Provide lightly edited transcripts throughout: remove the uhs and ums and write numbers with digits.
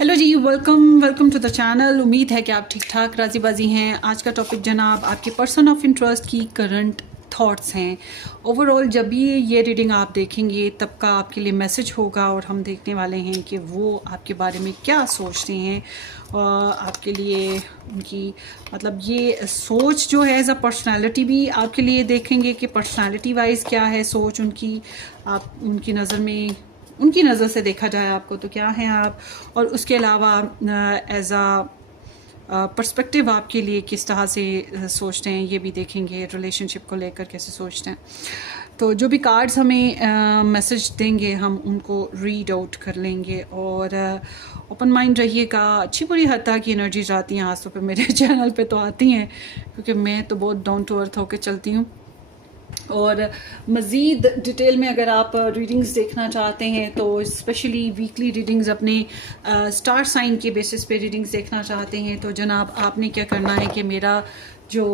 Hello ji, welcome to the channel. उम्मीद है कि आप ठीक ठाक राजी बाजी हैं। आज का टॉपिक जनाब आपके पर्सन ऑफ इंटरेस्ट की करंट थॉट्स हैं। ओवरऑल जब भी ये रीडिंग आप देखेंगे तब का आपके लिए मैसेज होगा और हम देखने वाले हैं कि वो आपके बारे में क्या सोचते हैं। आपके लिए उनकी मतलब ये सोच जो है एज अ पर्सनालिटी भी आपके लिए देखेंगे कि पर्सनालिटी वाइज क्या है सोच उनकी। आप उनकी नज़र से देखा जाए आपको तो क्या हैं आप, और उसके अलावा एज अ पर्सपेक्टिव आपके लिए किस तरह से सोचते हैं ये भी देखेंगे। रिलेशनशिप को लेकर कैसे सोचते हैं। तो जो भी कार्ड्स हमें मैसेज देंगे हम उनको रीड आउट कर लेंगे और ओपन माइंड रहिएगा। अच्छी बुरी हद तक की एनर्जीज आती हैं आज तो पे मेरे चैनल पे तो आती हैं, क्योंकि मैं तो बहुत डाउन टू अर्थ होकर चलती हूँ। और मज़ीद डिटेल में अगर आप रीडिंग्स देखना चाहते हैं तो स्पेशली वीकली रीडिंग्स अपने स्टार साइन के बेसिस पे रीडिंग्स देखना चाहते हैं तो जनाब आपने क्या करना है कि मेरा जो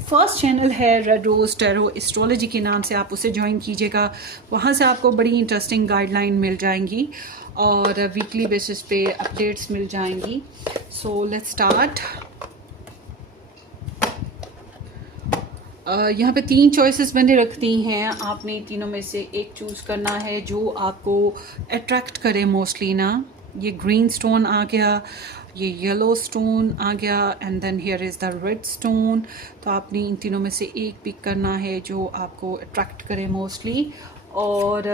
फर्स्ट चैनल है रेड रोज टैरो एस्ट्रोलॉजी के नाम से आप उसे ज्वाइन कीजिएगा। वहाँ से आपको बड़ी इंटरेस्टिंग गाइडलाइन मिल जाएंगी और वीकली बेसिस पे अपडेट्स मिल जाएंगी। So let's start. यहाँ पे 3 चॉइसेस मैंने रख दी हैं। आपने तीनों में से एक चूज़ करना है जो आपको अट्रैक्ट करे मोस्टली ना। ये ग्रीन स्टोन आ गया, ये येलो स्टोन आ गया and then here is the red stone. तो आपने इन तीनों में से एक पिक करना है जो आपको अट्रैक्ट करे मोस्टली। और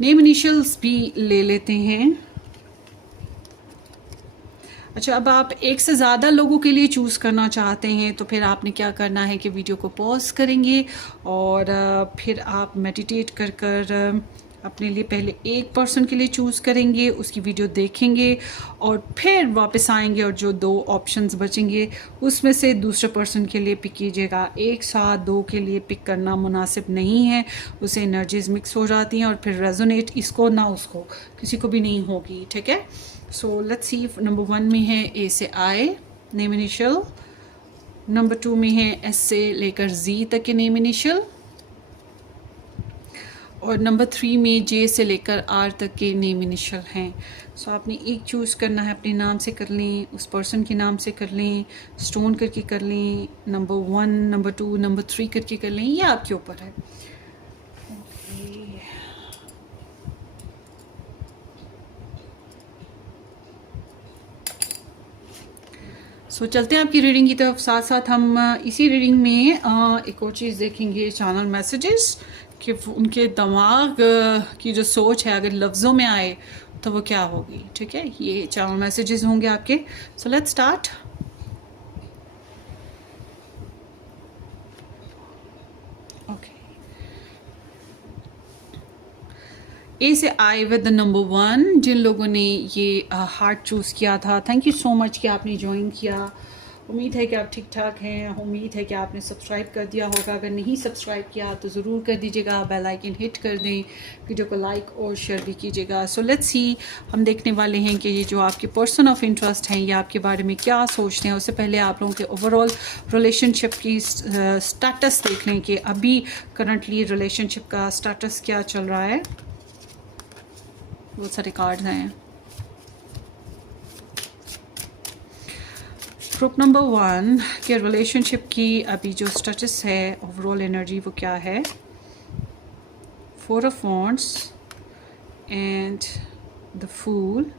नेम इनिशियल्स भी ले लेते हैं। अच्छा, अब आप एक से ज़्यादा लोगों के लिए चूज़ करना चाहते हैं तो फिर आपने क्या करना है कि वीडियो को पॉज करेंगे और फिर आप मेडिटेट कर कर अपने लिए पहले एक पर्सन के लिए चूज़ करेंगे, उसकी वीडियो देखेंगे और फिर वापस आएंगे और जो 2 ऑप्शंस बचेंगे उसमें से दूसरे पर्सन के लिए पिक कीजिएगा। एक साथ 2 के लिए पिक करना मुनासिब नहीं है, उससे एनर्जीज मिक्स हो जाती हैं और फिर रेजोनेट इसको ना उसको किसी को भी नहीं होगी। ठीक है, सो लेट्स सी। नंबर 1 में है ए से आई नेम इनिशियल, नंबर 2 में है एस से लेकर जी तक के नेम इनिशियल और नंबर 3 में जे से लेकर आर तक के नेम इनिशियल हैं। सो आपने एक चूज़ करना है, अपने नाम से कर लें, उस पर्सन के नाम से कर लें, स्टोन करके कर लें, नंबर 1 नंबर 2 नंबर 3 करके कर लें, ये आपके ऊपर है। सो चलते हैं आपकी रीडिंग की तरफ। साथ साथ हम इसी रीडिंग में एक और चीज़ देखेंगे, चैनल मैसेजेस कि उनके दिमाग की जो सोच है अगर लफ्ज़ों में आए तो वो क्या होगी। ठीक है, ये चैनल मैसेजेस होंगे आपके। So let's start. ए से आई विद द नंबर 1। जिन लोगों ने ये हार्ट चूज़ किया था, थैंक यू सो मच कि आपने ज्वाइन किया। उम्मीद है कि आप ठीक ठाक हैं। उम्मीद है कि आपने सब्सक्राइब कर दिया होगा। अगर नहीं सब्सक्राइब किया तो ज़रूर कर दीजिएगा, बेल आइकन हिट कर दें, वीडियो को लाइक और शेयर भी कीजिएगा। सो लेट्स सी, हम देखने वाले हैं कि ये जो आपके पर्सन ऑफ इंटरेस्ट हैं ये आपके बारे में क्या सोचते हैं। उससे पहले आप लोगों के ओवरऑल रिलेशनशिप की स्टेटस देख लें कि अभी करंटली रिलेशनशिप का स्टेटस क्या चल रहा है। बहुत सारे कार्ड्स हैं। ग्रुप नंबर 1 के रिलेशनशिप की अभी जो स्टेटस है ओवरऑल एनर्जी वो क्या है। 4 of wands and the fool.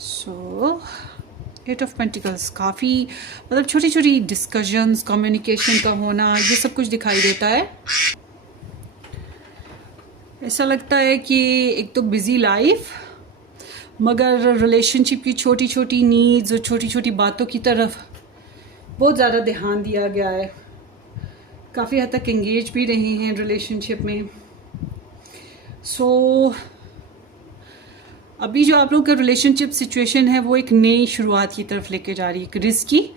So 8 of pentacles. काफ़ी मतलब छोटी छोटी डिस्कशंस, कम्युनिकेशन का होना, ये सब कुछ दिखाई देता है। ऐसा लगता है कि एक तो बिज़ी लाइफ मगर रिलेशनशिप की छोटी छोटी नीड्स और छोटी छोटी बातों की तरफ बहुत ज़्यादा ध्यान दिया गया है। काफ़ी हद तक एंगेज भी रहे हैं रिलेशनशिप में। सो अभी जो आप लोग का रिलेशनशिप सिचुएशन है वो एक नई शुरुआत की तरफ लेके जा रही है। एक रिस्की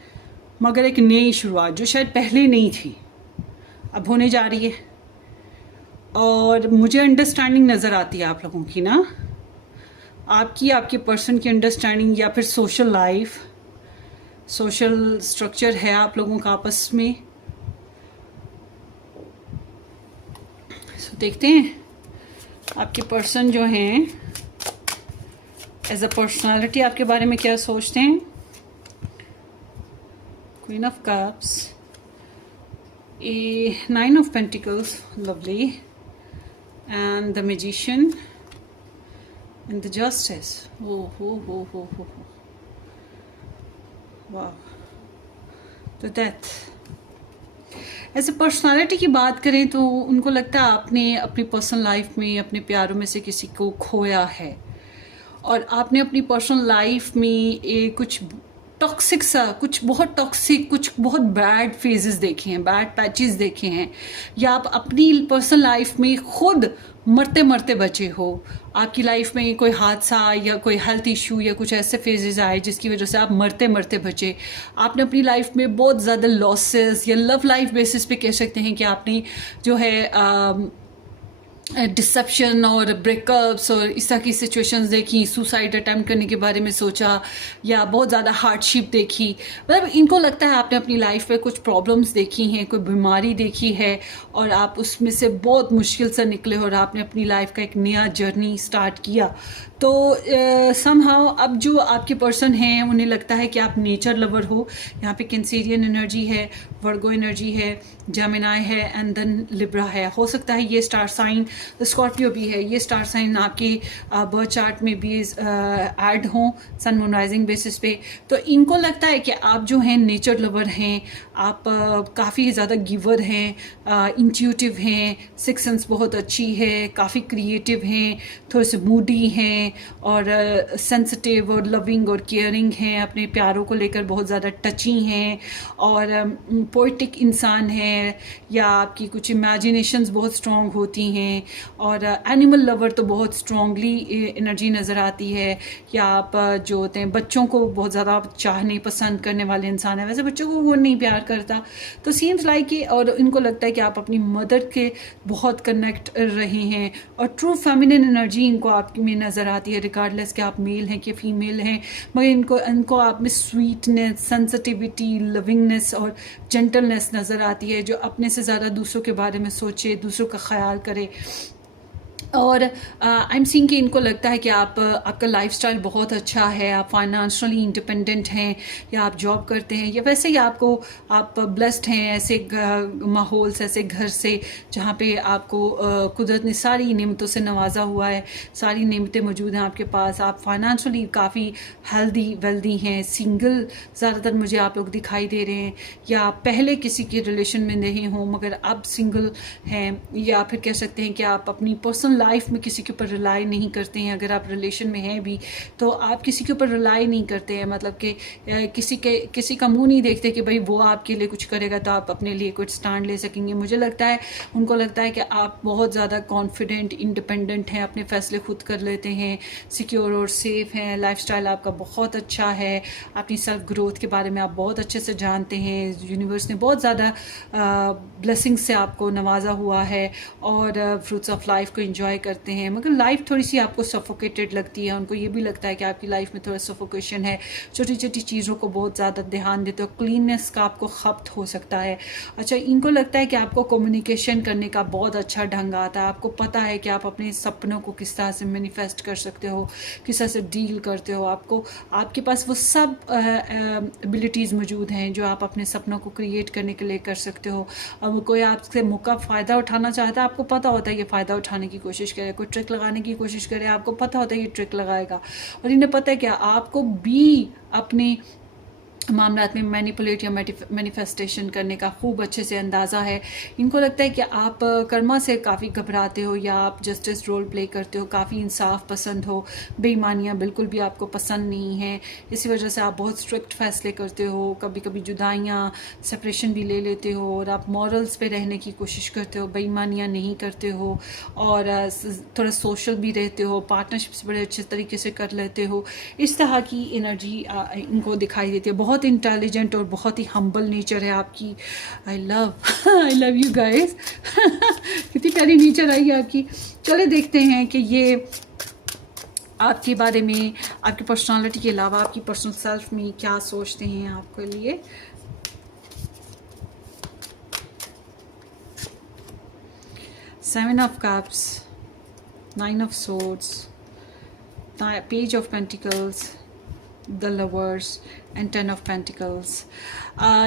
मगर एक नई शुरुआत जो शायद पहले नहीं थी, अब होने जा रही है। और मुझे अंडरस्टैंडिंग नज़र आती है आप लोगों की ना, आपकी आपके पर्सन की अंडरस्टैंडिंग या फिर सोशल लाइफ, सोशल स्ट्रक्चर है आप लोगों का आपस में। सो देखते हैं आपके पर्सन जो हैं एज अ पर्सनालिटी आपके बारे में क्या सोचते हैं? Queen of cups, a 9 of pentacles, lovely, and the magician and the justice. ओ हो, वाह, the death. As a personality की बात करें तो उनको लगता है आपने अपनी पर्सनल लाइफ में अपने प्यारों में से किसी को खोया है, और आपने अपनी पर्सनल लाइफ में कुछ टॉक्सिक सा, कुछ बहुत टॉक्सिक, कुछ बहुत बैड फेजेस देखे हैं, बैड पैचेस देखे हैं, या आप अपनी पर्सनल लाइफ में खुद मरते मरते बचे हो। आपकी लाइफ में कोई हादसा या कोई हेल्थ इशू या कुछ ऐसे फेजेस आए जिसकी वजह से आप मरते मरते बचे। आपने अपनी लाइफ में बहुत ज़्यादा लॉसेस, या लव लाइफ बेसिस पे कह सकते हैं कि आपने जो है डिसेप्शन और ब्रेकअप्स और इस तरह की सिचुएशंस देखी, सुसाइड अटैम्प्ट करने के बारे में सोचा, या बहुत ज़्यादा हार्डशिप देखी। मतलब इनको लगता है आपने अपनी लाइफ में कुछ प्रॉब्लम्स देखी हैं, कोई बीमारी देखी है, और आप उसमें से बहुत मुश्किल से निकले और आपने अपनी लाइफ का एक नया जर्नी स्टार्ट किया। तो समहाउ अब जो आपके पर्सन हैं उन्हें लगता है कि आप नेचर लवर हो। यहाँ पे कैंसेरियन एनर्जी है, वर्गो एनर्जी है, जेमिनाई है, एंड देन लिब्रा है। हो सकता है ये स्टार साइन स्कॉर्पियो भी है, ये स्टार साइन आपके बर्थ चार्ट में भी ऐड हों सन मून राइजिंग बेसिस पे। तो इनको लगता है कि आप जो हैं नेचर लवर हैं, आप काफ़ी ज़्यादा गिवर हैं, इंट्यूटिव हैं, सिक्स सेंस बहुत अच्छी है, काफ़ी क्रिएटिव हैं, थोड़े से मूडी हैं, और सेंसिटिव और लविंग और केयरिंग हैं, अपने प्यारों को लेकर बहुत ज़्यादा टची हैं, और पोइटिक इंसान हैं, या आपकी कुछ इमेजिनेशंस बहुत स्ट्रॉन्ग होती हैं, और एनिमल लवर तो बहुत स्ट्रॉन्गली एनर्जी नज़र आती है, या आप जो होते हैं बच्चों को बहुत ज़्यादा चाहने पसंद करने वाले इंसान हैं। वैसे बच्चों को वो नहीं प्यार करता, तो सीम्स लाइक कि, और इनको लगता है कि आप अपनी मदर के बहुत कनेक्ट रहे हैं, और ट्रू फेमिनिन एनर्जी इनको आप में नज़र आती है, रिगार्डलेस कि आप मेल हैं कि फीमेल हैं। मगर इनको आप में स्वीटनेस, सेंसिटिविटी, लविंगनेस और जेंटलनेस नज़र आती है, जो अपने से ज़्यादा दूसरों के बारे में सोचे, दूसरों का ख्याल करे। और आई एम सीइंग कि इनको लगता है कि आपका लाइफस्टाइल बहुत अच्छा है, आप फाइनेंशियली इंडिपेंडेंट हैं, या आप जॉब करते हैं, या वैसे ही आप ब्लेस्ड हैं ऐसे माहौल से, ऐसे घर से जहाँ पे आपको कुदरत ने सारी नेमतों से नवाजा हुआ है, सारी नेमतें मौजूद हैं आपके पास। आप फाइनेंशियली काफ़ी हेल्दी वेल्दी हैं, सिंगल ज़्यादातर मुझे आप लोग दिखाई दे रहे हैं, या पहले किसी के रिलेशन में नहीं हों मगर अब सिंगल हैं, या फिर कह सकते हैं कि आप अपनी पर्सनल लाइफ में किसी के ऊपर रिलाई नहीं करते हैं। अगर आप रिलेशन में हैं भी तो आप किसी के ऊपर रिलाई नहीं करते हैं, मतलब कि किसी का मुंह नहीं देखते कि भाई वो आपके लिए कुछ करेगा तो आप अपने लिए कुछ स्टैंड ले सकेंगे। मुझे लगता है उनको लगता है कि आप बहुत ज़्यादा कॉन्फिडेंट, इंडिपेंडेंट हैं, अपने फैसले खुद कर लेते हैं, सिक्योर और सेफ हैं, लाइफस्टाइल आपका बहुत अच्छा है, अपनी सेल्फ ग्रोथ के बारे में आप बहुत अच्छे से जानते हैं, यूनिवर्स ने बहुत ज़्यादा ब्लेसिंग से आपको नवाजा हुआ है, और फ्रूट्स ऑफ लाइफ को एंजॉय करते हैं। मगर लाइफ थोड़ी सी आपको सफोकेटेड लगती है, उनको ये भी लगता है कि आपकी लाइफ में थोड़ा सफोकेशन है, छोटी छोटी चीज़ों को बहुत ज़्यादा ध्यान देते हो, क्लीननेस का आपको खपत हो सकता है। अच्छा, इनको लगता है कि आपको कम्युनिकेशन करने का बहुत अच्छा ढंग आता है, आपको पता है कि आप अपने सपनों को किस तरह से मैनिफेस्ट कर सकते हो, किस तरह से डील करते हो। आपके पास वो सब एबिलिटीज़ मौजूद हैं जो आप अपने सपनों को क्रिएट करने के लिए कर सकते हो। अब कोई आपसे मौका फ़ायदा उठाना चाहता है, आपको पता होता है ये फ़ायदा उठाने की कोशिश करे, कोई ट्रिक लगाने की कोशिश करे, आपको पता होता है ये ट्रिक लगाएगा, और इन्हें पता है कि आपको भी अपने मामलात में मैनिपुलेट या मैनिफेस्टेशन करने का खूब अच्छे से अंदाज़ा है। इनको लगता है कि आप कर्मा से काफ़ी घबराते हो, या आप जस्टिस रोल प्ले करते हो, काफ़ी इंसाफ पसंद हो, बेईमानियाँ बिल्कुल भी आपको पसंद नहीं हैं। इसी वजह से आप बहुत स्ट्रिक्ट फैसले करते हो, कभी कभी जुदाइयाँ, सेपरेशन भी ले लेते हो, और आप मॉरल्स पे रहने की कोशिश करते हो, बेईमानियाँ नहीं करते हो, और थोड़ा सोशल भी रहते हो, पार्टनरशिप्स बड़े अच्छे तरीके से कर लेते हो। इस तरह की एनर्जी इनको दिखाई देती है। बहुत इंटेलिजेंट और बहुत ही हम्बल नेचर है आपकी। I love you guys. कितनी प्यारी नेचर आई है आपकी। चले देखते हैं कि ये आपके बारे में, आपकी पर्सनालिटी के अलावा आपकी पर्सनल सेल्फ में क्या सोचते हैं आपके लिए। Seven of cups, nine of swords, page of pentacles, the lovers and 10 of pentacles.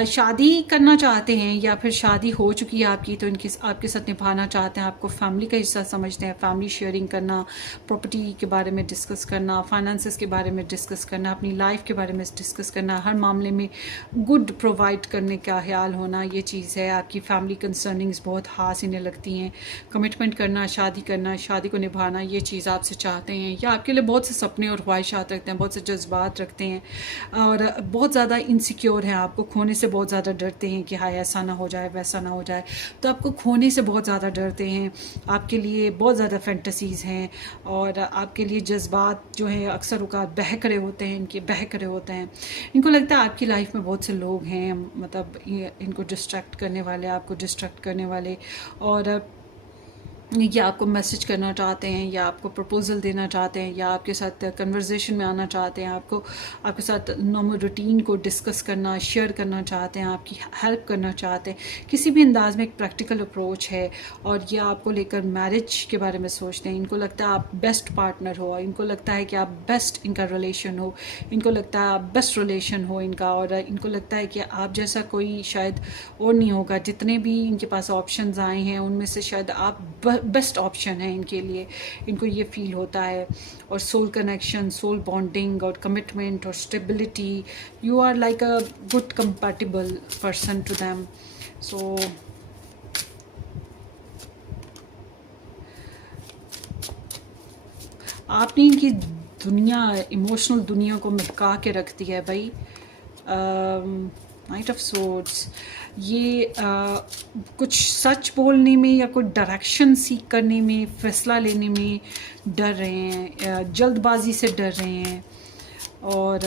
शादी करना चाहते हैं या फिर शादी हो चुकी है आपकी, तो इनके आपके साथ निभाना चाहते हैं, आपको फैमिली का हिस्सा समझते हैं, फैमिली शेयरिंग करना, प्रॉपर्टी के बारे में डिस्कस करना, फाइनेंसेस के बारे में डिस्कस करना, अपनी लाइफ के बारे में डिस्कस करना, हर मामले में गुड प्रोवाइड करने का ख्याल होना, ये चीज़ है। आपकी फैमिली कंसर्निंग्स बहुत खास इन्हें लगती हैं। कमिटमेंट करना, शादी को निभाना, ये चीज़ आपसे चाहते हैं, या आपके लिए बहुत से सपने और ख्वाहिशात रखते हैं, बहुत से जज्बात रखते हैं, और बहुत ज़्यादा इनसिक्योर हैं, आपको खोने से बहुत ज़्यादा डरते हैं कि हाय ऐसा ना हो जाए, वैसा ना हो जाए, तो आपको खोने से बहुत ज़्यादा डरते हैं। आपके लिए बहुत ज़्यादा फैंटसीज़ हैं, और आपके लिए जज्बात जो हैं अक्सर औक़ात बहक रहे होते हैं, इनको लगता है आपकी लाइफ में बहुत से लोग हैं, मतलब ये इनको डिस्ट्रैक्ट करने वाले, आपको डिस्ट्रैक्ट करने वाले, और या आपको मैसेज करना चाहते हैं, या आपको प्रपोज़ल देना चाहते हैं, या आपके साथ कन्वर्सेशन में आना चाहते हैं, आपके साथ नॉर्मल रूटीन को डिस्कस करना, शेयर करना चाहते हैं, आपकी हेल्प करना चाहते हैं, किसी भी अंदाज में एक प्रैक्टिकल अप्रोच है। और ये आपको लेकर मैरिज के बारे में सोचते हैं। इनको लगता है आप बेस्ट पार्टनर हो, इनको लगता है कि आप बेस्ट इनका रिलेशन हो, इनको लगता है आप बेस्ट रिलेशन हो इनका, और इनको लगता है कि आप जैसा कोई शायद और नहीं होगा। जितने भी इनके पास ऑप्शंस आए हैं उनमें से शायद आप बेस्ट ऑप्शन है इनके लिए, इनको ये फील होता है। और सोल कनेक्शन, सोल बॉन्डिंग और कमिटमेंट और stability, you are like a good compatible person to them. So आपने इनकी दुनिया, इमोशनल दुनिया को महका के रख दिया है भाई। नाइट ऑफ सोर्ड्स, ये कुछ सच बोलने में या कोई डायरेक्शन सीख करने में, फैसला लेने में डर रहे हैं, जल्दबाजी से डर रहे हैं, और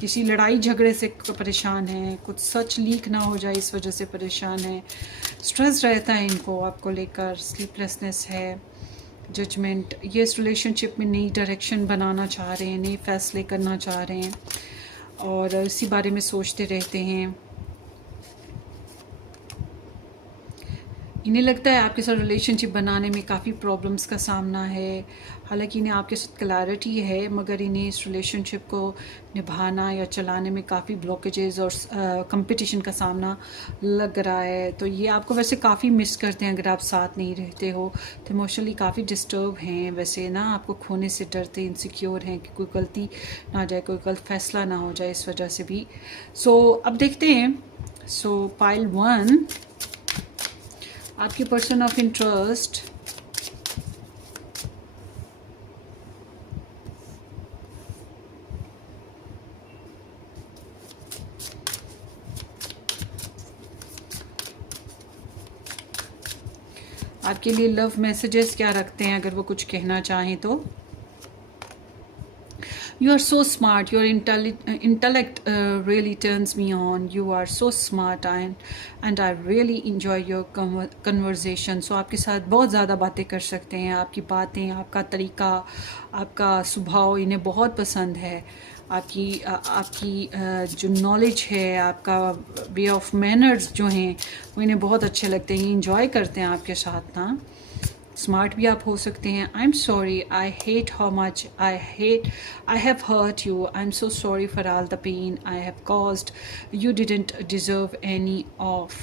किसी लड़ाई झगड़े से परेशान हैं, कुछ सच लीक ना हो जाए इस वजह से परेशान है। स्ट्रेस रहता है इनको आपको लेकर, स्लीपलेसनेस है, जजमेंट। ये इस रिलेशनशिप में नई डायरेक्शन बनाना चाह रहे हैं, नए फैसले करना चाह रहे हैं, और इसी बारे में सोचते रहते हैं। इन्हें लगता है आपके साथ रिलेशनशिप बनाने में काफ़ी प्रॉब्लम्स का सामना है। हालांकि इन्हें आपके साथ क्लैरिटी है, मगर इन्हें इस रिलेशनशिप को निभाना या चलाने में काफ़ी ब्लॉकेजेस और कंपटीशन का सामना लग रहा है। तो ये आपको वैसे काफ़ी मिस करते हैं अगर आप साथ नहीं रहते हो, तो इमोशनली काफ़ी डिस्टर्ब हैं वैसे ना, आपको खोने से डरते, इनसिक्योर हैं कि कोई गलती ना जाए, कोई गलत फैसला ना हो जाए, इस वजह से भी। सो अब देखते हैं। सो पाइल 1, आपके पर्सन ऑफ इंटरेस्ट, आपके लिए लव मैसेजेस क्या रखते हैं अगर वो कुछ कहना चाहें तो। You are so smart. Your intellect really turns me on. You are so smart, and I really enjoy your conversation. So आपके साथ बहुत ज़्यादा बातें कर सकते हैं। आपकी बातें, आपका तरीका, आपका स्वभाव इन्हें बहुत पसंद है। आपकी जो नॉलेज है, आपका वे ऑफ मैनर्स जो हैं वो इन्हें बहुत अच्छे लगते हैं, इंजॉय करते हैं आपके साथ ना। स्मार्ट भी आप हो सकते हैं। I am sorry, I hate how much I have hurt you, I am so sorry for all the pain I have caused, you didn't deserve any of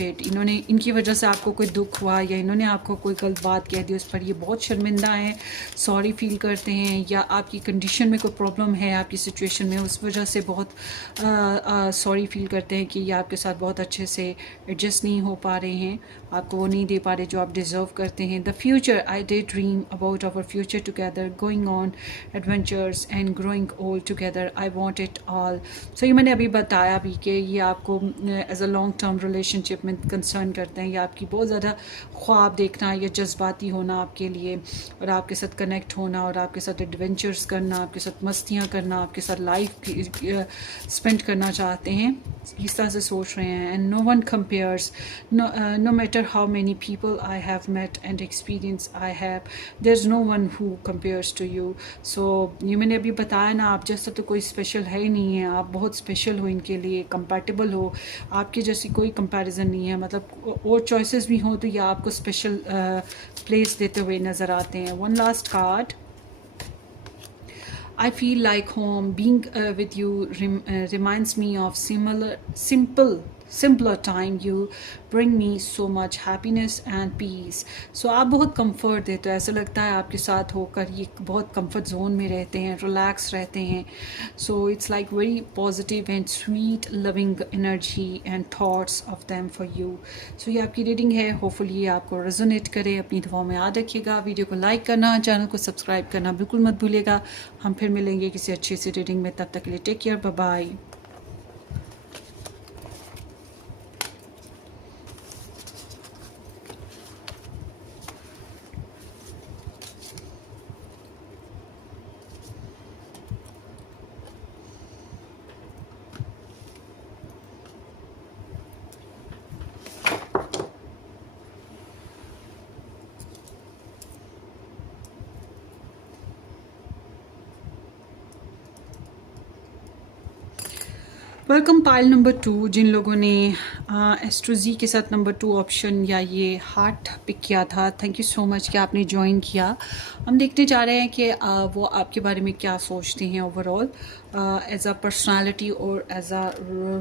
it. इनकी वजह से आपको कोई दुख हुआ, या इन्होंने आपको कोई गलत बात कह दी, उस पर ये बहुत शर्मिंदा हैं, सॉरी फील करते हैं, या आपकी कंडीशन में कोई प्रॉब्लम है, आपकी सिचुएशन में, उस वजह से बहुत सॉरी फील करते हैं कि ये आपके साथ बहुत अच्छे से एडजस्ट नहीं हो पा रहे हैं, आपको वो नहीं दे पा रहे जो आप डिज़र्व करते हैं। The future, I day dream about our future together, going on adventures and growing old together, I want it all. So ये मैंने अभी बताया भी कि ये आपको as a long term relationship में कंसर्न करते हैं, या आपकी बहुत ज़्यादा ख्वाब देखना या जज्बाती होना आपके लिए, और आपके साथ कनेक्ट होना, और आपके साथ एडवेंचर्स करना, आपके साथ मस्तियाँ करना, आपके साथ लाइफ स्पेंड करना चाहते हैं। इस तरह से सोच रहे हैं। And no one compares, no matter how many people I have met and experience I have, there is no one who compares to you. So ये मैंने अभी बताया ना, आप जैसा तो कोई स्पेशल है ही नहीं है, आप बहुत स्पेशल हो इनके लिए, कंपैटिबल हो, आपकी जैसी कोई कंपैरिजन नहीं है। मतलब और चॉइसेस भी हों तो ये आपको स्पेशल प्लेस देते हुए नज़र आते हैं। One last card, I feel like home. Being with you reminds me of simpler time. You bring me so much happiness and peace. So आप बहुत comfort देते हो, ऐसा लगता है आपके साथ होकर ये बहुत comfort zone में रहते हैं, relax रहते हैं. So it's like very positive and sweet, loving energy and thoughts of them for you. So ये आपकी reading है, hopefully ये आपको resonate करे. अपनी दुआओं में याद रखिएगा, वीडियो को like करना, चैनल को सब्सक्राइब करना बिल्कुल मत भूलिएगा. हम फिर मिलेंगे किसी अच्छी सी रीडिंग में, तब तक के लिए take care, bye bye. Welcome pile number 2. जिन लोगों ने एस्ट्रोजी के साथ नंबर 2 ऑप्शन या ये हार्ट पिक किया था, थैंक यू सो मच कि आपने ज्वाइन किया. हम देखने जा रहे हैं कि वो आपके बारे में क्या सोचते हैं ओवरऑल एज अ पर्सनालिटी और as a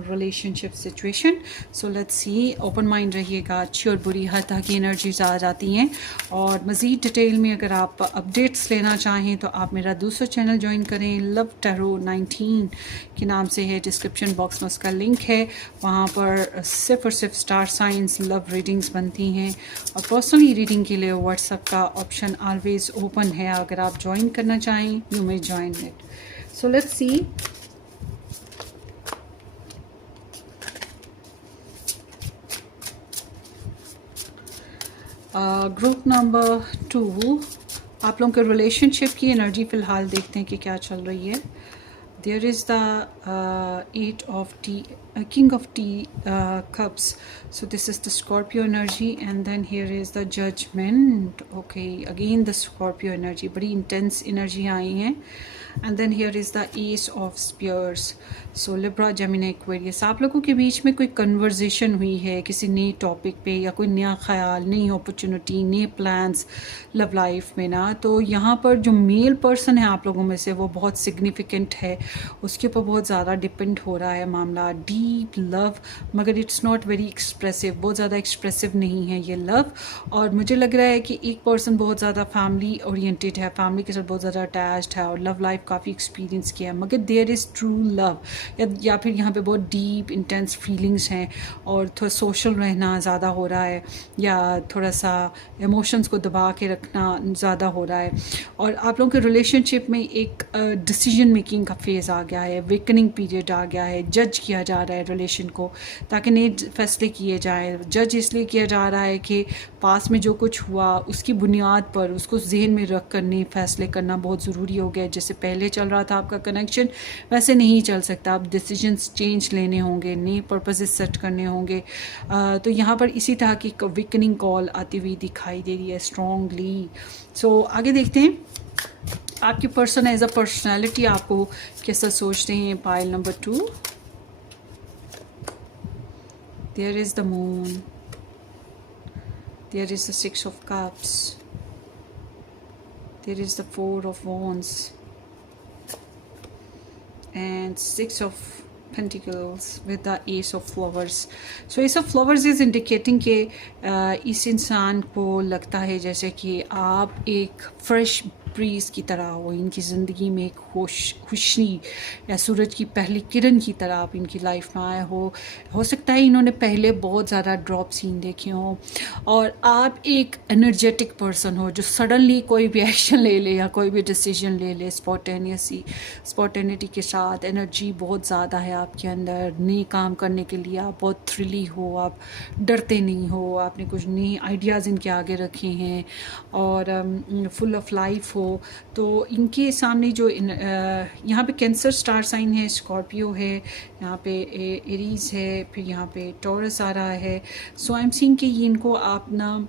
relationship situation. So let's see. Open mind रहिएगा, अच्छी और बुरी हर तरह की एनर्जीज आ जाती हैं. और मज़ीद डिटेल में अगर आप अपडेट्स लेना चाहें तो आप मेरा दूसरा चैनल ज्वाइन करें, लव टैरो 19 के नाम से है. डिस्क्रिप्शन बॉक्स में उसका लिंक है. वहाँ पर सिर्फ और सिर्फ स्टार साइंस लव रीडिंग्स बनती हैं. और पर्सनली रीडिंग के लिए व्हाट्सएप का ऑप्शन ऑलवेज ओपन है. अगर आप ज्वाइन करना चाहें, you may join it. So let's C. Group number 2, आप लोगों के रिलेशनशिप की एनर्जी फ़िलहाल देखते हैं कि क्या चल रही है. There is the Eight of Tea, King of Tea Cups. So this is the Scorpio energy, and then here is the Judgment. Okay, again the Scorpio energy. बड़ी intense energy आई हैं. And then here is the Ace of Spears. So Libra, Gemini, Aquarius. आप लोगों के बीच में कोई conversation हुई है किसी नए टॉपिक पे, या कोई नया ख्याल, नई अपॉर्चुनिटी, नए प्लान्स लव लाइफ में ना. तो यहाँ पर जो मेल पर्सन है आप लोगों में से, वो बहुत सिग्निफिकेंट है, उसके ऊपर बहुत ज़्यादा डिपेंड हो रहा है मामला. डीप लव, मगर इट्स नॉट वेरी एक्सप्रेसिव, बहुत ज़्यादा एक्सप्रेसिव नहीं है ये लव. और मुझे लग रहा है कि एक पर्सन बहुत ज़्यादा फैमिली ओरिएंटेड है, फैमिली के साथ बहुत ज़्यादा अटैच्ड है और लव लाइफ काफ़ी एक्सपीरियंस किया है. मगर देयर इज़ ट्रू लव, या फिर यहाँ पे बहुत डीप इंटेंस फीलिंग्स हैं और थोड़ा सोशल रहना ज़्यादा हो रहा है, या थोड़ा सा इमोशंस को दबा के रखना ज़्यादा हो रहा है. और आप लोगों के रिलेशनशिप में एक डिसीजन मेकिंग का फेज़ आ गया है, वेकनिंग पीरियड आ गया है. जज किया जा रहा है रिलेशन को, ताकि नए फैसले किए जाएँ. जज इसलिए किया जा रहा है कि पास में जो कुछ हुआ उसकी बुनियाद पर उसको जहन में रख कर नए फैसले करना बहुत ज़रूरी हो गया है. जैसे पहले चल रहा था आपका कनेक्शन, वैसे नहीं चल सकता. अब डिसीजंस चेंज लेने होंगे, नए पर्पसेस सेट करने होंगे. तो यहाँ पर इसी तरह की वेकनिंग कॉल आती हुई दिखाई दे रही है स्ट्रॉन्गली. सो आगे देखते हैं आपकी पर्सन एज अ पर्सनैलिटी आपको कैसा सोचते हैं. Pile number 2, there is the moon, there is the 6 of Cups, there is the 4 of Wands and 6 of Pentacles with the Ace of Flowers. So Ace of Flowers is indicating कि इस इंसान को लगता है जैसे कि आप एक फ्रेश ब्रीज की तरह हो, इनकी ज़िंदगी में एक खुशी या सूरज की पहली किरण की तरह आप इनकी लाइफ में आए हो सकता है इन्होंने पहले बहुत ज़्यादा ड्रॉप सीन देखे हों, और आप एक एनर्जेटिक पर्सन हो जो सडनली कोई भी एक्शन ले ले या कोई भी डिसीजन ले ले स्पॉन्टेनिटी के साथ. एनर्जी बहुत ज़्यादा है आपके अंदर, नए काम करने के लिए आप बहुत थ्रिली हो, आप डरते नहीं हो, आपने कुछ नए आइडियाज़ इनके आगे रखे हैं और फुल ऑफ लाइफ हो. हो, तो इनके सामने जो यहाँ पे कैंसर स्टार साइन है, स्कॉर्पियो है, यहाँ पे एरीज है, फिर यहाँ पे टॉरस आ रहा है। सो आई एम सीइंग कि ये इनको आप ना,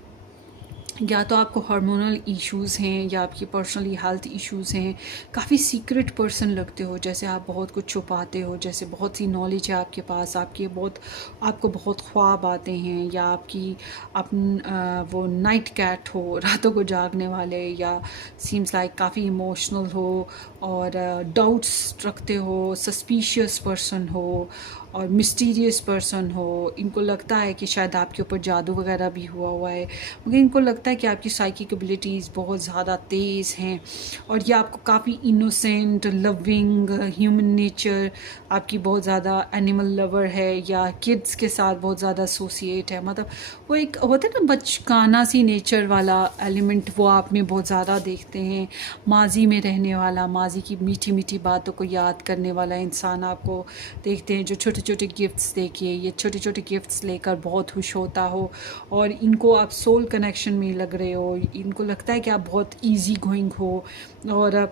या तो आपको हार्मोनल इश्यूज़ हैं या आपकी पर्सनली हेल्थ इश्यूज़ हैं, काफ़ी सीक्रेट पर्सन लगते हो, जैसे आप बहुत कुछ छुपाते हो, जैसे बहुत सी नॉलेज है आपके पास, आपको बहुत ख्वाब आते हैं, या वो नाइट कैट हो, रातों को जागने वाले, या सीम्स लाइक काफ़ी इमोशनल हो और डाउट्स रखते हो, सस्पिशियस पर्सन हो और मिस्टीरियस पर्सन हो। इनको लगता है कि शायद आपके ऊपर जादू वगैरह भी हुआ है, मगर इनको लगता है कि आपकी साइकिक एबिलिटीज़ बहुत ज़्यादा तेज़ हैं और ये आपको काफ़ी इनोसेंट, लविंग, ह्यूमन नेचर, आपकी बहुत ज़्यादा एनिमल लवर है या किड्स के साथ बहुत ज़्यादा एसोसिएट है। मतलब वो एक होता है ना बचकाना सी नेचर वाला एलिमेंट, वो आप में बहुत ज़्यादा देखते हैं। माजी में रहने वाला, माजी की मीठी मीठी बातों को याद करने वाला इंसान आपको देखते हैं, जो छोटे छोटे गिफ्ट्स देके, ये छोटे छोटे गिफ्ट्स लेकर बहुत खुश होता हो और इनको आप सोल कनेक्शन में लग रहे हो। इनको लगता है कि आप बहुत इजी गोइंग हो और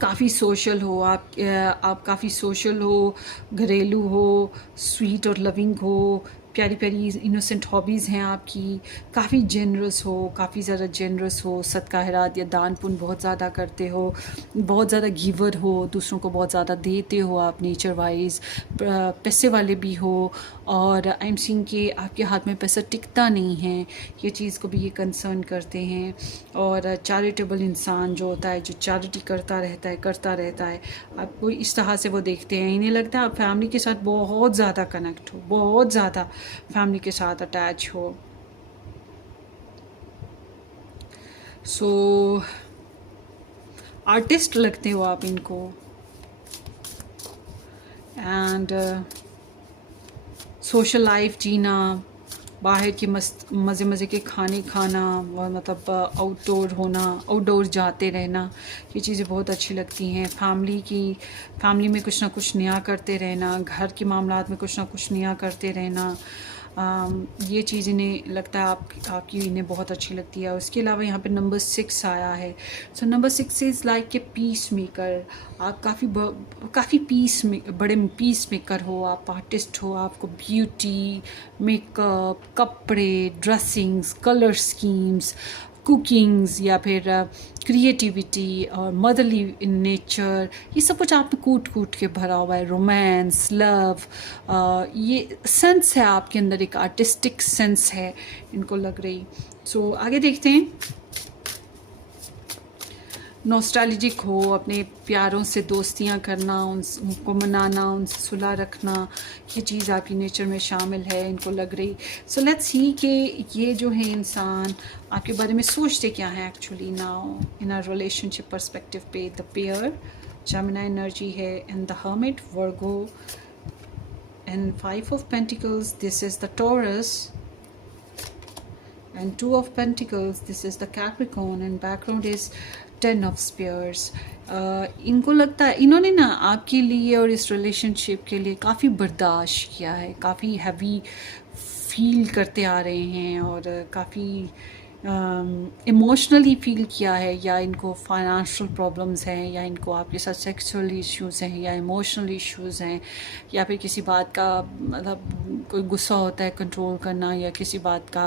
काफ़ी सोशल हो, आप काफ़ी सोशल हो, घरेलू हो, स्वीट और लविंग हो, प्यारी प्यारी इनोसेंट हॉबीज़ हैं आपकी, काफ़ी जेनरस हो, काफ़ी ज़्यादा जेनरस हो, सदका खैरात या दान पुण्य बहुत ज़्यादा करते हो, बहुत ज़्यादा गिवर हो, दूसरों को बहुत ज़्यादा देते हो आप नेचर वाइज, पैसे वाले भी हो। और आई एम सीइंग कि आपके हाथ में पैसा टिकता नहीं है, ये चीज़ को भी ये कंसर्न करते हैं। और चैरिटेबल इंसान जो होता है, जो चैरिटी करता रहता है, आपको इस तरह से वो देखते हैं। इन्हें लगता है आप फैमिली के साथ बहुत ज़्यादा कनेक्ट हो, बहुत ज़्यादा फैमिली के साथ अटैच हो। सो आर्टिस्ट लगते हो आप इनको। एंड सोशल लाइफ जीना, बाहर के मज़े मज़े के खाने खाना, और मतलब आउटडोर जाते रहना, ये चीज़ें बहुत अच्छी लगती हैं। फैमिली में कुछ ना कुछ नया करते रहना, घर के मामलात में कुछ ना कुछ नया करते रहना, ये चीज़ इन्हें लगता है आपकी इन्हें बहुत अच्छी लगती है। उसके अलावा यहाँ पे नंबर 6 आया है। सो नंबर 6 इज़ लाइक के पीस मेकर। आप काफ़ी बड़े पीस मेकर हो, आप आर्टिस्ट हो, आपको ब्यूटी, मेकअप, कपड़े, ड्रेसिंग्स, कलर स्कीम्स, कुकिंग्स या फिर क्रिएटिविटी और मदरली इन नेचर, ये सब कुछ आप में कूट कूट के भरा हुआ है। रोमांस, लव, ये सेंस है आपके अंदर, एक आर्टिस्टिक सेंस है इनको लग रही। सो आगे देखते हैं। नॉस्टैल्जिक हो, अपने प्यारों से दोस्तियां करना, उनको मनाना, उनसे सुलह रखना, ये चीज़ आपकी नेचर में शामिल है इनको लग रही। सो लेट्स सी कि ये जो है इंसान आपके बारे में सोचते क्या है actually now in a relationship perspective पे। द पेयर, जेमिनी एनर्जी है, and the hermit, Virgo, and 5 of pentacles, this is the taurus, and 2 of Pentacles, this is the Capricorn, and background is 10 of Spears. इनको लगता है इन्होंने ना आपके लिए और इस रिलेशनशिप के लिए काफ़ी बर्दाश्त किया है, काफ़ी हैवी फील करते आ रहे हैं और काफ़ी इमोशनली फील किया है, या इनको फाइनेंशियल प्रॉब्लम्स हैं, या इनको आपके साथ सेक्सुअल इश्यूज़ हैं, या इमोशनल इश्यूज़ हैं, या फिर किसी बात का मतलब कोई गुस्सा होता है कंट्रोल करना, या किसी बात का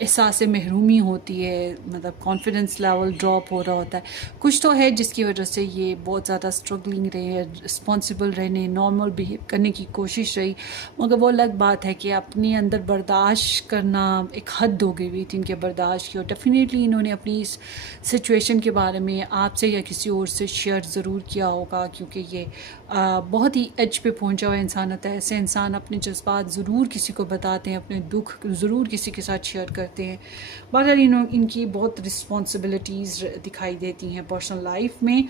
एहसास महरूमी होती है, मतलब कॉन्फिडेंस लेवल ड्रॉप हो रहा होता है। कुछ तो है जिसकी वजह से ये बहुत ज़्यादा स्ट्रगलिंग रहे, रिस्पॉन्सिबल रहने, नॉर्मल बिहेव करने की कोशिश रही, मगर वो अलग बात है कि अपने अंदर बर्दाश्त करना एक हद हो गई हुई थी इनके बर्दाश्त की। और डेफिनेटली इन्होंने अपनी इस सिचुएशन के बारे में आपसे या किसी और से शेयर ज़रूर किया होगा, क्योंकि ये बहुत ही एज पे पहुंचा हुआ इंसान होता है। ऐसे इंसान अपने जज्बात ज़रूर किसी को बताते हैं, अपने दुख ज़रूर किसी के साथ शेयर करते हैं। बहरहाल इनकी बहुत रिस्पॉन्सिबिलिटीज़ दिखाई देती हैं पर्सनल लाइफ में।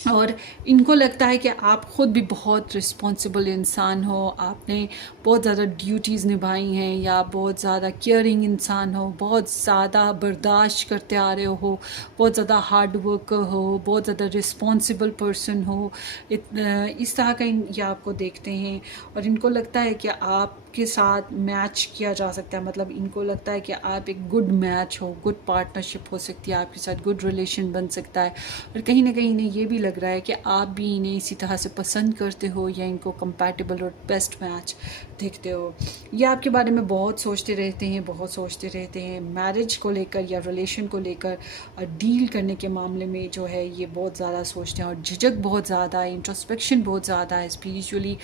और इनको लगता है कि आप ख़ुद भी बहुत रिस्पॉन्सिबल इंसान हो, आपने बहुत ज़्यादा ड्यूटीज़ निभाई हैं, या बहुत ज़्यादा केयरिंग इंसान हो, बहुत ज़्यादा बर्दाश्त करते आ रहे हो, बहुत ज़्यादा हार्ड वर्कर हो, बहुत ज़्यादा रिस्पॉन्सिबल पर्सन हो। इस तरह का ये आपको देखते हैं और इनको लगता है कि आपके साथ मैच किया जा सकता है, मतलब इनको लगता है कि आप एक गुड मैच हो, गुड पार्टनरशिप हो सकती है आपके साथ, गुड रिलेशन बन सकता है। और कहीं ना कहीं इन्हें ये भी लग रहा है कि आप भी इन्हें इसी तरह से पसंद करते हो या इनको कंपैटिबल और बेस्ट मैच देखते हो। ये आपके बारे में बहुत सोचते रहते हैं, बहुत सोचते रहते हैं मैरिज को लेकर या रिलेशन को लेकर, डील करने के मामले में जो है ये बहुत ज़्यादा सोचते हैं और झिझक बहुत ज़्यादा है, इंट्रोस्पेक्शन बहुत ज़्यादा है, स्पिरिचुअली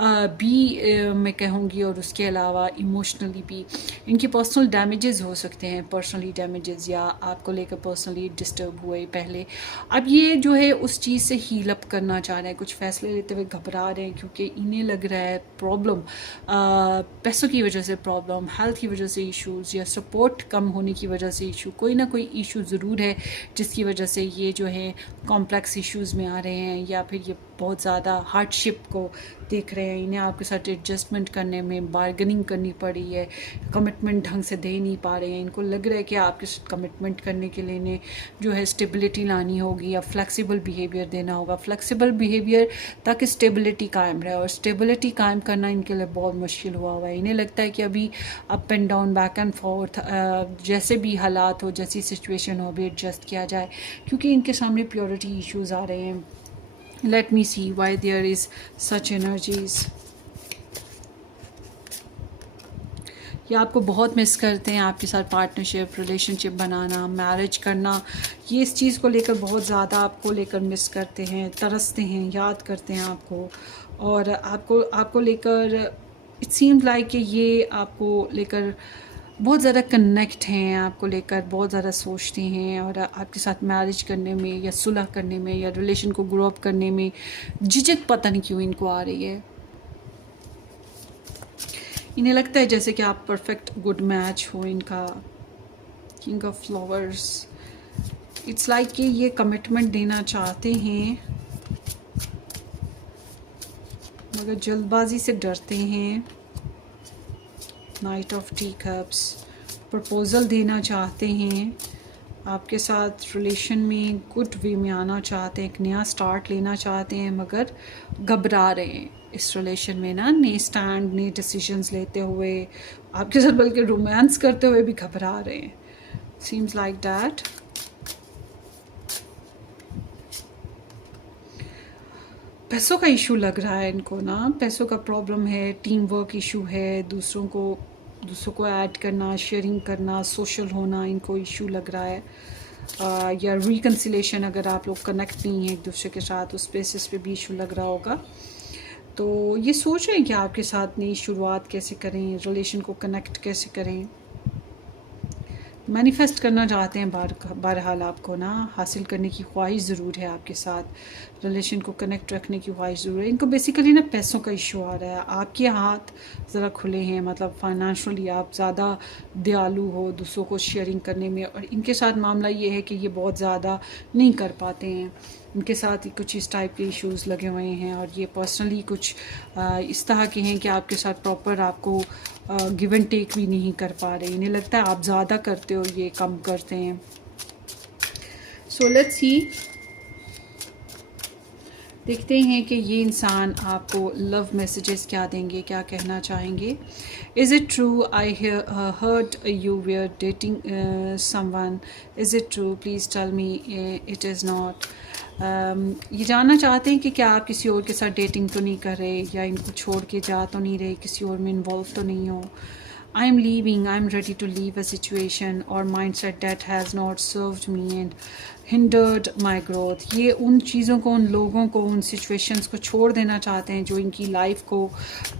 भी मैं कहूँगी, और उसके अलावा इमोशनली भी इनके पर्सनल डैमेजेस हो सकते हैं, पर्सनली डैमेजेस, या आपको लेकर पर्सनली डिस्टर्ब हुए पहले। अब ये जो है उस चीज़ से हील अप करना चाह रहे हैं, कुछ फैसले लेते हुए घबरा रहे हैं क्योंकि इन्हें लग रहा है प्रॉब्लम, पैसों की वजह से प्रॉब्लम, हेल्थ की वजह से इश्यूज़, या सपोर्ट कम होने की वजह से इशू, कोई ना कोई इशू ज़रूर है जिसकी वजह से ये जो है कॉम्प्लेक्स इश्यूज़ में आ रहे हैं, या फिर ये बहुत ज़्यादा हार्डशिप को देख रहे हैं। इन्हें आपके साथ एडजस्टमेंट करने में बार्गेनिंग करनी पड़ी है, कमिटमेंट ढंग से दे नहीं पा रहे हैं। इनको लग रहा है कि आपके साथ कमिटमेंट करने के लिए इन्हें जो है स्टेबिलिटी लानी होगी या फ्लेक्सिबल बिहेवियर देना होगा। फ्लेक्सिबल बिहेवियर ताकि स्टेबिलिटी कायम रहे, और स्टेबिलिटी कायम करना इनके लिए बहुत मुश्किल हुआ है। इन्हें लगता है कि अभी up and down, back and fourth, जैसे भी हालात हो, जैसी सिचुएशन हो, अभी एडजस्ट किया जाए, क्योंकि इनके सामने प्योरिटी इश्यूज़ आ रहे हैं। Let me see why there is such energies. ये आपको बहुत मिस करते हैं, आपके साथ पार्टनरशिप, रिलेशनशिप बनाना, मैरिज करना, ये इस चीज़ को लेकर बहुत ज़्यादा आपको लेकर मिस करते हैं, तरसते हैं, याद करते हैं आपको, और आपको लेकर इट सीम्स लाइक कि ये आपको लेकर बहुत ज़्यादा कनेक्ट हैं, आपको लेकर बहुत ज़्यादा सोचते हैं, और आपके साथ मैरिज करने में या सुलह करने में या रिलेशन को ग्रो अप करने में झिझक पता नहीं क्यों इनको आ रही है। इन्हें लगता है जैसे कि आप परफेक्ट गुड मैच हो इनका। King of flowers, it's like कि ये कमिटमेंट देना चाहते हैं मगर जल्दबाजी से डरते हैं। Night of T cups, proposal देना चाहते हैं, आपके साथ रिलेशन में गुड वे में आना चाहते हैं, एक नया स्टार्ट लेना चाहते हैं, मगर घबरा रहे हैं इस रिलेशन में ना, नए स्टैंड, नए डिसीजंस लेते हुए, आपके साथ बल्कि रोमांस करते हुए भी घबरा रहे हैं। Seems like that. पैसों का इशू लग रहा है इनको ना, पैसों का प्रॉब्लम है, टीम वर्क इशू है, दूसरों को ऐड करना, शेयरिंग करना, सोशल होना इनको इशू लग रहा है, या रिकन्सिलेशन, अगर आप लोग कनेक्ट नहीं हैं एक दूसरे के साथ, उस बेसिस पे भी इशू लग रहा होगा। तो ये सोच रहे हैं कि आपके साथ नई शुरुआत कैसे करें, रिलेशन को कनेक्ट कैसे करें, मैनिफेस्ट करना चाहते हैं। बहरहाल आपको ना हासिल करने की ख्वाहिश ज़रूर है, आपके साथ रिलेशन को कनेक्ट रखने की ख्वाहिश ज़रूर है। इनको बेसिकली ना पैसों का इशू आ रहा है, आपके हाथ ज़रा खुले हैं, मतलब फाइनेंशियली आप ज़्यादा दयालु हो दूसरों को शेयरिंग करने में, और इनके साथ मामला ये है कि ये बहुत ज़्यादा नहीं कर पाते हैं, इनके साथ कुछ इस टाइप के इश्यूज़ लगे हुए हैं, और ये पर्सनली कुछ इस तरह के हैं कि आपके साथ प्रॉपर आपको गिव एंड टेक भी नहीं कर पा रहे। इन्हें लगता है आप ज़्यादा करते हो, ये कम करते हैं। सो लेट्स सी, देखते हैं कि ये इंसान आपको लव मैसेजेस क्या देंगे, क्या कहना चाहेंगे। Is it true I heard you were dating someone, is it true, please tell me it is not. ये जानना चाहते हैं कि क्या आप किसी और के साथ डेटिंग तो नहीं कर रहे, या इनको छोड़ के जा तो नहीं रहे, किसी और में इन्वॉल्व तो नहीं हो। I am leaving, I am ready to leave a situation और mind set that has not served me and hindered my growth. ये उन चीज़ों को, उन लोगों को, उन सिचुएशंस को छोड़ देना चाहते हैं जो इनकी लाइफ को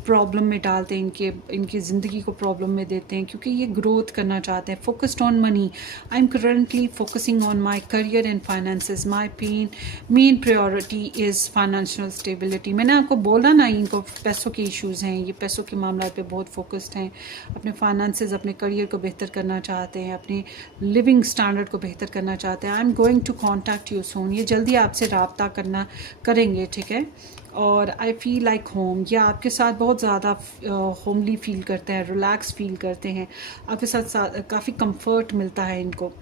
प्रॉब्लम में डालते हैं, इनकी ज़िंदगी को प्रॉब्लम में देते हैं, क्योंकि ये ग्रोथ करना चाहते हैं। Focused on money, I am currently focusing on my career and finances, my main priority is financial stability. मैंने आपको बोला ना, इनको पैसों के इश्यूज़ हैं, ये पैसों के मामला पे बहुत फोकस्ड हैं, अपने फाइनेंसेस, अपने करियर को बेहतर करना चाहते हैं, अपने लिविंग स्टैंडर्ड को बेहतर करना चाहते हैं। I am going to contact you soon, ये जल्दी आपसे रब्ता करेंगे, ठीक है। और आई फील लाइक होम, ये आपके साथ बहुत ज़्यादा होमली फील करते हैं, रिलैक्स फील करते हैं, आपके साथ काफ़ी कंफर्ट मिलता है इनको।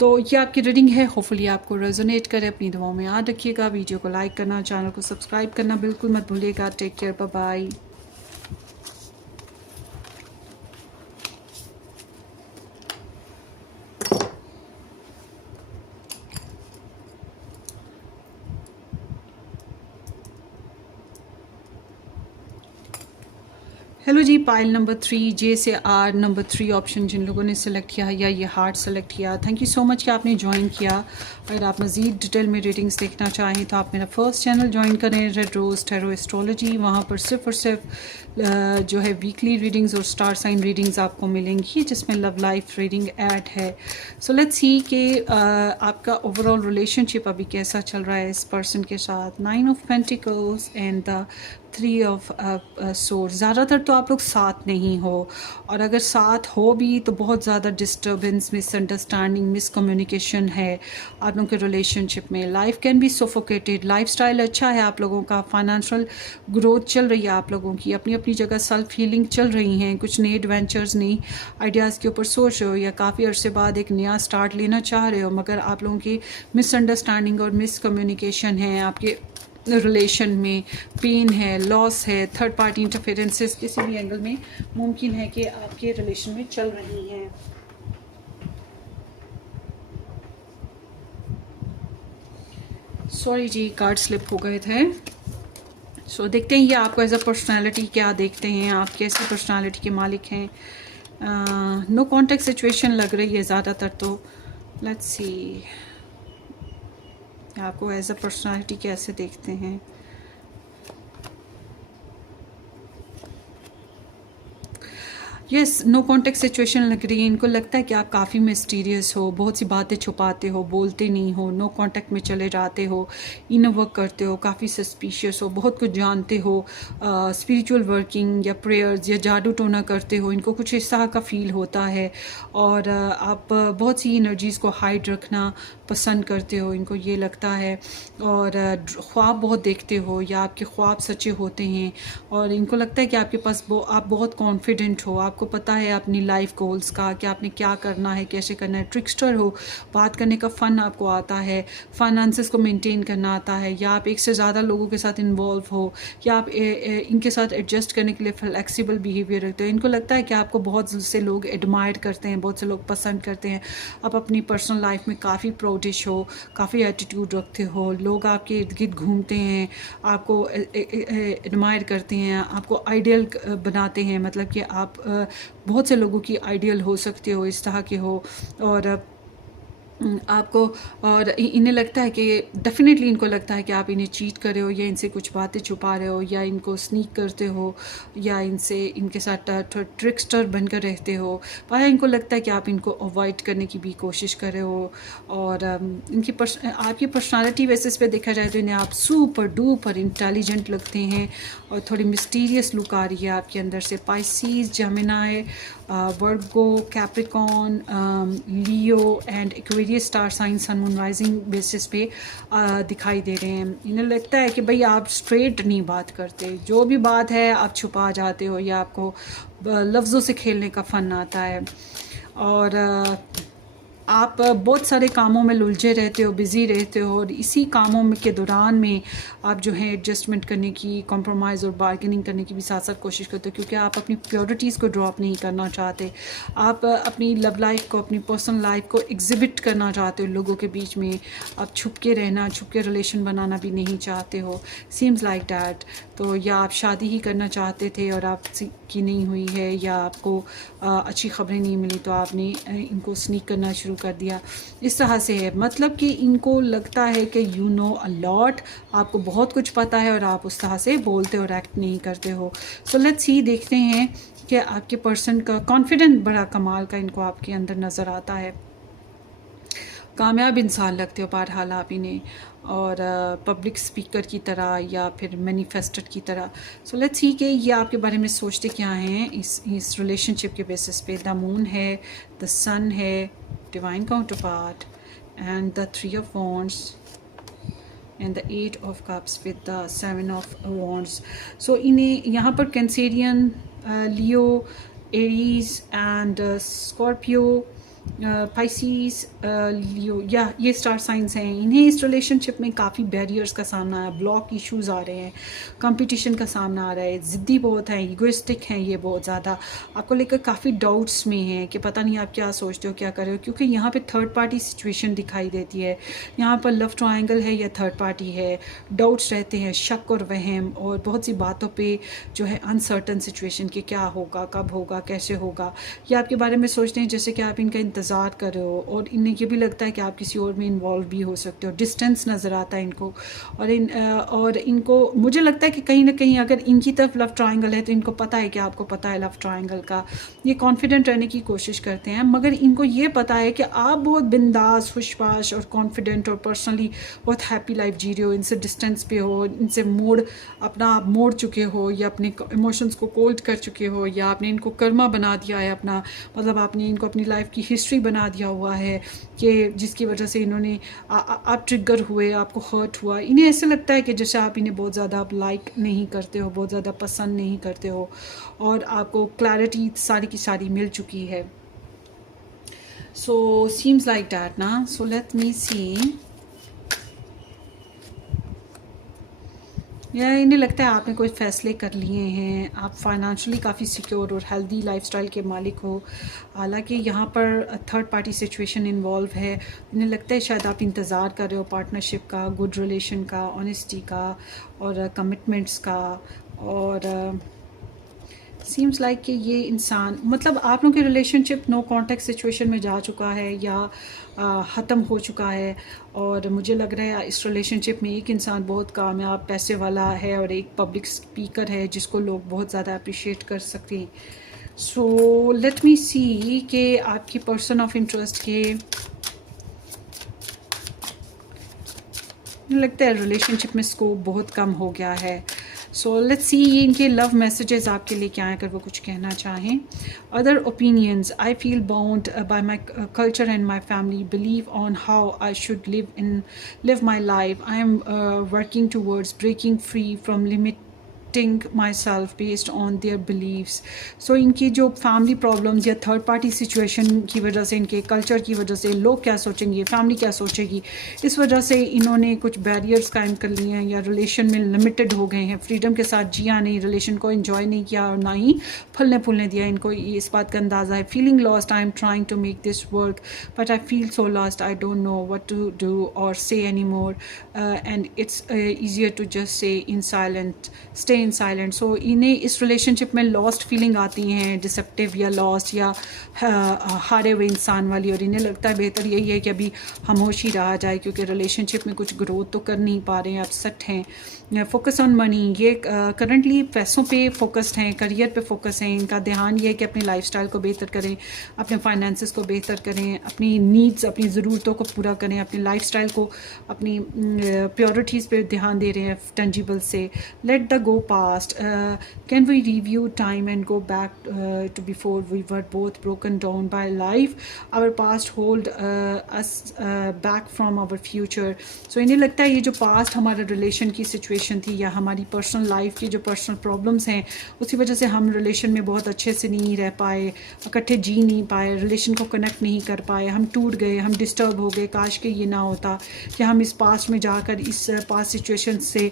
तो ये आपकी रीडिंग है, होपफुली आपको रेजोनेट करे। अपनी दुआओं में याद रखिएगा। वीडियो को लाइक करना, चैनल को सब्सक्राइब करना बिल्कुल मत भूलिएगा। Take care, bye bye. Hello ji, pile number 3, J से आर नंबर 3 ऑप्शन जिन लोगों ने सेलेक्ट किया या ये हार्ट सेलेक्ट किया, थैंक यू सो मच कि आपने ज्वाइन किया। अगर आप मज़ीद डिटेल में रीडिंग्स देखना चाहें तो आप मेरा फर्स्ट चैनल ज्वाइन करें, रेड रोज़ टैरो एस्ट्रोलॉजी। वहाँ पर सिर्फ और सिर्फ जो है वीकली रीडिंग्स और स्टार साइन रीडिंग्स आपको मिलेंगी, जिसमें लव लाइफ रीडिंग ऐड है। सो लेट्स सी कि आपका ओवरऑल रिलेशनशिप अभी कैसा चल रहा है इस पर्सन के साथ। 9 of pentacles and the 3 of swords. ज़्यादातर तो आप लोग साथ नहीं हो, और अगर साथ हो भी तो बहुत ज़्यादा डिस्टर्बेंस, मिसअंडरस्टैंडिंग, मिसकम्युनिकेशन है आप लोगों के रिलेशनशिप में। लाइफ कैन बी सोफोकेटेड, लाइफस्टाइल अच्छा है आप लोगों का, फाइनेंशियल ग्रोथ चल रही है आप लोगों की, अपनी अपनी जगह सेल्फ हीलिंग चल रही हैं, कुछ नए एडवेंचर्स, नई आइडियाज़ के ऊपर सोच रहे हो, या काफ़ी अरसे बाद एक नया स्टार्ट लेना चाह रहे हो, मगर आप लोगों की मिसअंडरस्टैंडिंग और मिसकम्युनिकेशन है, आपके रिलेशन में पेन है, लॉस है, थर्ड पार्टी इंटरफेरेंसेस किसी भी एंगल में मुमकिन है कि आपके रिलेशन में चल रही हैं। सॉरी जी, कार्ड स्लिप हो गए थे। सो देखते हैं ये आपको एज अ पर्सनालिटी क्या देखते हैं, आप कैसी पर्सनालिटी के मालिक हैं। नो कॉन्टेक्ट सिचुएशन लग रही है ज़्यादातर, तो लेट्स सी आपको एज अ पर्सनालिटी कैसे देखते हैं। यस, नो कॉन्टेक्ट सिचुएशन लग रही है। इनको लगता है कि आप काफ़ी मिस्टीरियस हो, बहुत सी बातें छुपाते हो, बोलते नहीं हो, नो कॉन्टेक्ट में चले जाते हो, इनर वर्क करते हो, काफ़ी सस्पिशियस हो, बहुत कुछ जानते हो, स्पिरिचुअल वर्किंग या प्रेयर्स या जादू टोना करते हो, इनको कुछ इस तरह का फील होता है। और आप बहुत सी एनर्जीज़ को हाइड रखना पसंद करते हो, इनको ये लगता है। और ख्वाब बहुत देखते हो या आपके ख्वाब सच्चे होते हैं, और इनको लगता है कि आपके पास आप बहुत कॉन्फिडेंट हो, आपको पता है अपनी लाइफ गोल्स का कि आपने क्या करना है, कैसे करना है। ट्रिक्स्टर हो, बात करने का फ़न आपको आता है, फाइनेंसेस को मेंटेन करना आता है, या आप एक से ज़्यादा लोगों के साथ इन्वॉल्व हो, या आप इनके साथ एडजस्ट करने के लिए फ्लेक्सिबल बिहेवियर रखते हो। इनको लगता है कि आपको बहुत से लोग एडमायर करते हैं, बहुत से लोग पसंद करते हैं, आप अपनी पर्सनल लाइफ में काफ़ी प्राउडिश हो, काफ़ी एटीट्यूड रखते हो, लोग आपके इर्द गिर्द घूमते हैं, आपको एडमायर करते हैं, आपको आइडियल बनाते हैं, मतलब कि आप बहुत से लोगों की आइडियल हो सकते हो, इस तरह के हो। और आपको और इन्हें लगता है कि डेफिनेटली इनको लगता है कि आप इन्हें चीट कर रहे हो, या इनसे कुछ बातें छुपा रहे हो, या इनको स्नीक करते हो, या इनके साथ ट्रिक्स्टर बनकर रहते हो। पर इनको लगता है कि आप इनको अवॉइड करने की भी कोशिश कर रहे हो। और आपकी पर्सनालिटी बेसिस पे देखा जाए तो इन्हें आप सुपर डुपर इंटेलिजेंट लगते हैं, और थोड़ी मिस्टीरियस लुक आ रही है आपके अंदर से। Pisces, Gemini, Virgo, Capricorn, Leo and Aquarius star sign sun moon rising basis पे दिखाई दे रहे हैं। इन्हें लगता है कि भाई आप स्ट्रेट नहीं बात करते, जो भी बात है आप छुपा जाते हो, या आपको लफ्ज़ों से खेलने का फ़न आता है। और आप बहुत सारे कामों में उलझे रहते हो, बिज़ी रहते हो, और इसी कामों में के दौरान में आप जो है एडजस्टमेंट करने की, कॉम्प्रोमाइज़ और बार्गेनिंग करने की भी साथ साथ कोशिश करते हो, क्योंकि आप अपनी प्योरिटीज़ को ड्रॉप नहीं करना चाहते। आप अपनी लव लाइफ को, अपनी पर्सनल लाइफ को एग्जिबिट करना चाहते हो लोगों के बीच में। आप छुप के रहना, छुप के रिलेशन बनाना भी नहीं चाहते हो, सीम्स लाइक डैट। तो या आप शादी ही करना चाहते थे और आपकी नहीं हुई है, या आपको अच्छी खबरें नहीं मिली तो आपने इनको स्नीक करना शुरू कर दिया, इस तरह से है। मतलब कि इनको लगता है कि यू नो अ लॉट, आपको बहुत कुछ पता है, और आप उस तरह से बोलते और एक्ट नहीं करते हो। सो लेट्स सी, देखते हैं कि आपके पर्सन का कॉन्फिडेंट बड़ा कमाल का इनको आपके अंदर नज़र आता है। कामयाब इंसान लगते हो बहरहाल आप इन्हें, और पब्लिक स्पीकर की तरह या फिर मैनिफेस्टर की तरह। सो लेट्स सी कि ये आपके बारे में सोचते क्या हैं इस रिलेशनशिप के बेसिस पे। द मून है, द सन है, divine counterpart and the 3 of wands and the 8 of cups with the 7 of wands. So इन्हें यहाँ पर Cancerian, Leo, Aries and Scorpio, Pisces, Leo, या ये स्टार साइंस हैं। इन्हें इस रिलेशनशिप में काफ़ी बैरियर्स का सामना है, ब्लॉक इश्यूज आ रहे हैं, कंपटीशन का सामना आ रहा है, ज़िद्दी बहुत हैं, इगोइस्टिक हैं ये बहुत ज़्यादा, आपको लेकर काफ़ी डाउट्स में हैं कि पता नहीं आप क्या सोचते हो क्या कर रहे हो, क्योंकि यहाँ पे थर्ड पार्टी सिचुएशन दिखाई देती है। यहाँ पर लव ट्रायंगल है या थर्ड पार्टी है, डाउट्स रहते हैं, शक और वहम, और बहुत सी बातों पर जो है अनसर्टन सिचुएशन कि क्या होगा, कब होगा, कैसे होगा। ये आपके बारे में सोचते हैं जैसे कि आप इनका इंतज़ार कर रहे हो, और इन्हें ये भी लगता है कि आप किसी और में इन्वॉल्व भी हो सकते हो। डिस्टेंस नज़र आता है इनको, और इनको मुझे लगता है कि कहीं ना कहीं अगर इनकी तरफ लव ट्रायंगल है तो इनको पता है कि आपको पता है लव ट्रायंगल का। ये कॉन्फिडेंट रहने की कोशिश करते हैं, मगर इनको ये पता है कि आप बहुत बिंदास, खुशबाश और कॉन्फिडेंट और पर्सनली बहुत हैप्पी लाइफ जी रहे हो। इनसे डिस्टेंस पे हो, इनसे अपना आप मोड़ चुके हो, या अपने इमोशंस को कोल्ड कर चुके हो, या आपने इनको कर्मा बना दिया है अपना, मतलब आपने इनको अपनी लाइफ की हिस्ट्री बना दिया हुआ है कि जिसकी वजह से इन्होंने आप ट्रिगर हुए, आपको हर्ट हुआ। इन्हें ऐसे लगता है कि जैसे आप इन्हें बहुत ज़्यादा आप लाइक नहीं करते हो, बहुत ज़्यादा पसंद नहीं करते हो, और आपको क्लैरिटी सारी की सारी मिल चुकी है। सो सीम्स लाइक दैट ना। सो लेट मी सी, या इन्हें लगता है आपने कोई फ़ैसले कर लिए हैं, आप फाइनेंशियली काफ़ी सिक्योर और हेल्दी लाइफस्टाइल के मालिक हो। हालांकि यहाँ पर थर्ड पार्टी सिचुएशन इन्वॉल्व है। इन्हें लगता है शायद आप इंतज़ार कर रहे हो पार्टनरशिप का, गुड रिलेशन का, ऑनेस्टी का, और कमिटमेंट्स का। और सीम्स लाइक कि ये इंसान, मतलब आप लोगों की रिलेशनशिप नो कॉन्टेक्ट सिचुएशन में जा चुका है या ख़त्म हो चुका है। और मुझे लग रहा है इस रिलेशनशिप में एक इंसान बहुत कामयाब पैसे वाला है और एक पब्लिक स्पीकर है जिसको लोग बहुत ज़्यादा अप्रिशिएट कर सकते हैं। सो लेट मी सी कि आपकी पर्सन ऑफ इंटरेस्ट के लगता है रिलेशनशिप में स्कोप बहुत कम हो गया है। सो लेट्स सी इनके लव मैसेजेस आपके लिए क्या हैं, अगर वो कुछ कहना चाहें। Other opinions, I feel bound by my culture and my family, believe on how I should live my life, I am working towards breaking free from my self based on their beliefs. So इनकी जो family problems या third party situation की वजह से, इनके culture की वजह से, लोग क्या सोचेंगे, फैमिली क्या सोचेगी, इस वजह से इन्होंने कुछ बैरियर्स कायम कर लिए हैं या रिलेशन में लिमिटेड हो गए हैं। फ्रीडम के साथ जिया नहीं, रिलेशन को एंजॉय नहीं किया और ना ही फलने फूलने दिया। इनको इस बात का अंदाज़ा है। Feeling lost, I am trying to make this work but I feel so lost, I don't know what to do or say anymore, and it's easier to just say in silent, stay in silent. So इन्हें इस relationship में lost feeling आती हैं, deceptive या lost या हारे हुए इंसान वाली, और इन्हें लगता है बेहतर यही है कि अभी खामोश ही रहा जाए क्योंकि रिलेशनशिप में कुछ ग्रोथ तो कर नहीं पा रहे हैं, अपसेट हैं। फोकस ऑन मनी, ये करंटली पैसों पे फोकस्ड हैं, करियर पे फोकस हैं। इनका ध्यान ये है कि अपनी लाइफस्टाइल को बेहतर करें, अपने फाइनेंसेस को बेहतर करें, अपनी नीड्स, अपनी ज़रूरतों को पूरा करें, अपनी लाइफस्टाइल को, अपनी प्योरिटीज़ पे ध्यान दे रहे हैं टेंजिबल से। Let the go past, can we review time and go back to before we were both broken down by life, our past hold us back from our future. So इन्हें लगता है ये जो पास्ट हमारे relation की situation थी या हमारी पर्सनल लाइफ की जो पर्सनल प्रॉब्लम्स हैं उसी वजह से हम रिलेशन में बहुत अच्छे से नहीं रह पाए, इकट्ठे जी नहीं पाए, रिलेशन को कनेक्ट नहीं कर पाए, हम टूट गए, हम डिस्टर्ब हो गए। काश के ये ना होता कि हम इस पास्ट में जाकर इस पास्ट सिचुएशन से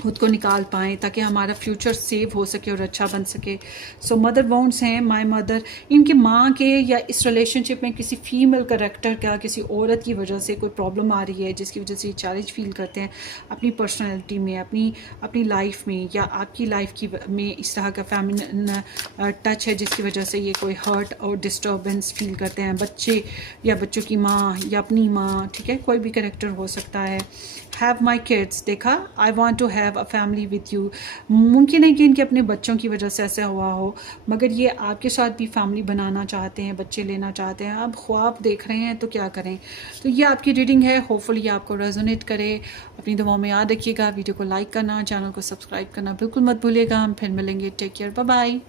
खुद को निकाल पाएँ ताकि हमारा फ्यूचर सेव हो सके और अच्छा बन सके। सो मदर वाउंड्स हैं, माय मदर, इनके माँ के या इस रिलेशनशिप में किसी फीमेल कैरेक्टर का, किसी औरत की वजह से कोई प्रॉब्लम आ रही है जिसकी वजह से ये चैलेंज फील करते हैं अपनी पर्सनैलिटी में, अपनी लाइफ में, या आपकी लाइफ की में इस तरह का फेमिनिन टच है जिसकी वजह से ये कोई हर्ट और डिस्टर्बेंस फील करते हैं। बच्चे या बच्चों की माँ या अपनी माँ, ठीक है, कोई भी कैरेक्टर हो सकता है। हैव माई किड्स, देखा, I want to have a family with you. मुमकिन है कि इनके अपने बच्चों की वजह से ऐसा हुआ हो, मगर ये आपके साथ भी फैमिली बनाना चाहते हैं, बच्चे लेना चाहते हैं, आप ख्वाब देख रहे हैं, तो क्या करें। तो ये आपकी रीडिंग है, होपफुली ये आपको रेजोनेट करे। अपनी दुआओं में याद रखिएगा, वीडियो को लाइक करना, चैनल को सब्सक्राइब करना बिल्कुल मत भूलिएगा। हम फिर मिलेंगे, टेक केयर, बाय बाय।